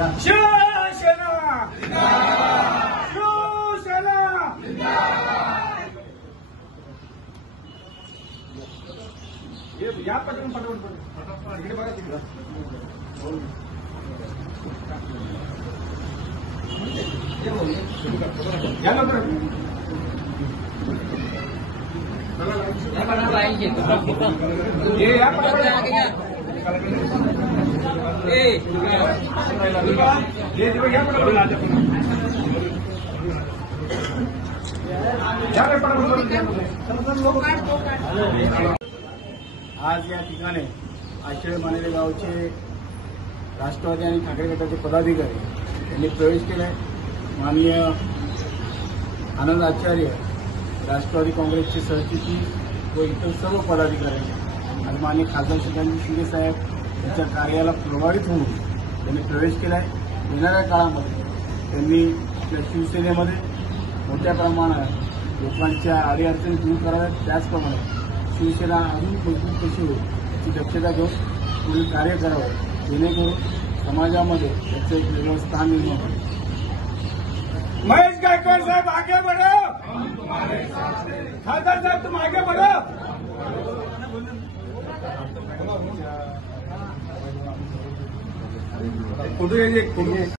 शिवसेना शिवसेना या पटकन इकडे बघा तिकडे या लवकर आज या ठिकाणी आशिळे मानेरे गावचे राष्ट्रवादी आणि ठाकरे गटाचे पदाधिकारी यांनी प्रवेश केलाय। माननीय आनंद आचार्य राष्ट्रवादी काँग्रेसचे सरचिटणीस व इतर सर्व पदाधिकारी आणि माननीय खासदार श्रीकांत शिंदे साहेब यांच्या कार्याला प्रभावित होऊन त्यांनी प्रवेश केलाय। येणाऱ्या काळामध्ये त्यांनी आपल्या शिवसेनेमध्ये मोठ्या प्रमाणात लोकांच्या अडीअडचणी दूर कराव्यात, त्याचप्रमाणे शिवसेना अजून मजबूत कशी होईल याची दक्षता घेऊन पुढील कार्य करावं, जेणेकरून समाजामध्ये त्याचं एक वेगळं स्थान निर्माण होईल। महेश गायकवाड साहब आगे बढ़ो, खासदार साहब तुम आगे बढ़ो। फोटो